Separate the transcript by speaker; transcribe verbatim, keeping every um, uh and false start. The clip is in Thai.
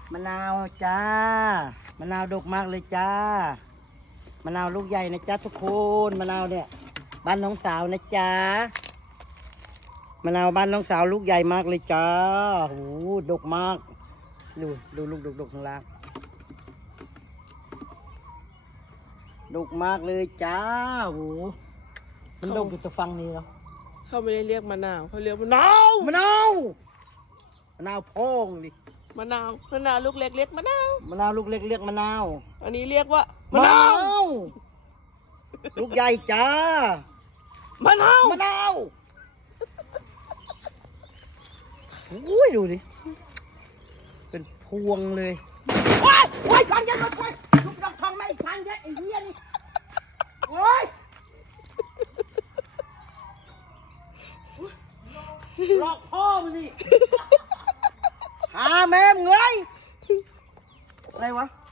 Speaker 1: มะนาวจ้ามะนาวดกมากเลยจ้ามะนาวลูกใหญ่นะจ๊ะทุกคนมะนาวเนี่ยบ้านน้องสาวนะจ๊ะมะนาวบ้านน้องสาวลูกใหญ่มากเลยจ้าโหดกมากดูดูลูกดกดกข้างล่างดกมากเลยจ้าโหมันดกอยู่ตรงฝั่งนี้เหรอ
Speaker 2: เขาไม่ได้เรียกมะนาวเขาเรียกมะนาว
Speaker 1: มะนาวมะนาวโพงดิ
Speaker 2: มะนาวมะนาวลูกเล็กเล็กมะนาว
Speaker 1: มะนาวลูกเล็กเรียกมะนาว
Speaker 2: อันนี้เรียกว่ามะนาว
Speaker 1: วลูกใหญ่จ้าม
Speaker 2: ะนาว
Speaker 1: มะนาวอุ้ยดูดิเป็นพวงเลยว้ายว้ายฟังยันรถไฟลูกดอกทองไม่ฟังยันไอ้เหี้ยนี่โอ้ยหลอกพ่อมึงดิหาแม่มึงเลยอะไรวะ